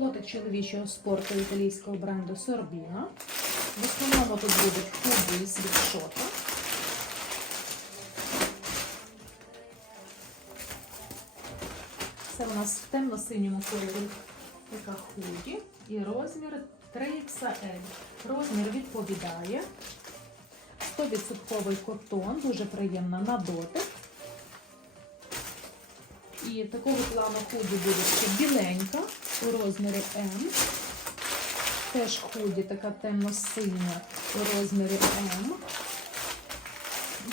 Лотик чоловічого спорту італійського бренду Sorbino. В основному тут будуть худі з світшота. Це у нас в темно-синьому кольорі така худі і розмір 3XL. Розмір відповідає. 100% котон, дуже приємна на дотик. І такого плану худі буде ще біленька у розмірі М. Теж худі така темно-синя у розмірі М.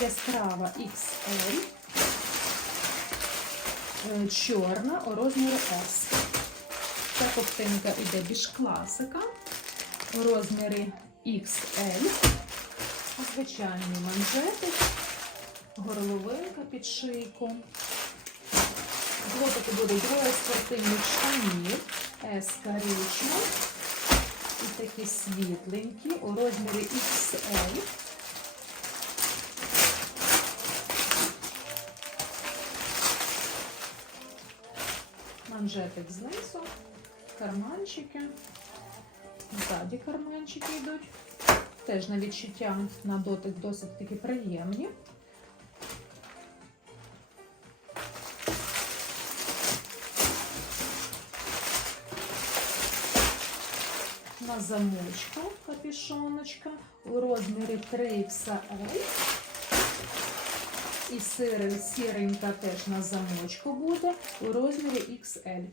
Яскрава XL. Е, Чорна у розмірі S. Ця ковтинка йде більш класика у розмірі XL. Звичайний манжетик, горловинка під шийку. Злотики будуть двоє спортивних штанів, коричнева і такі світленькі у розмірі XL. Манжетик знизу, карманчики, ззаді карманчики йдуть. Теж на відчуття на дотик досить таки приємні. На замочку капюшоночка у розмірі 3XL. І сіренька теж на замочку буде у розмірі XL.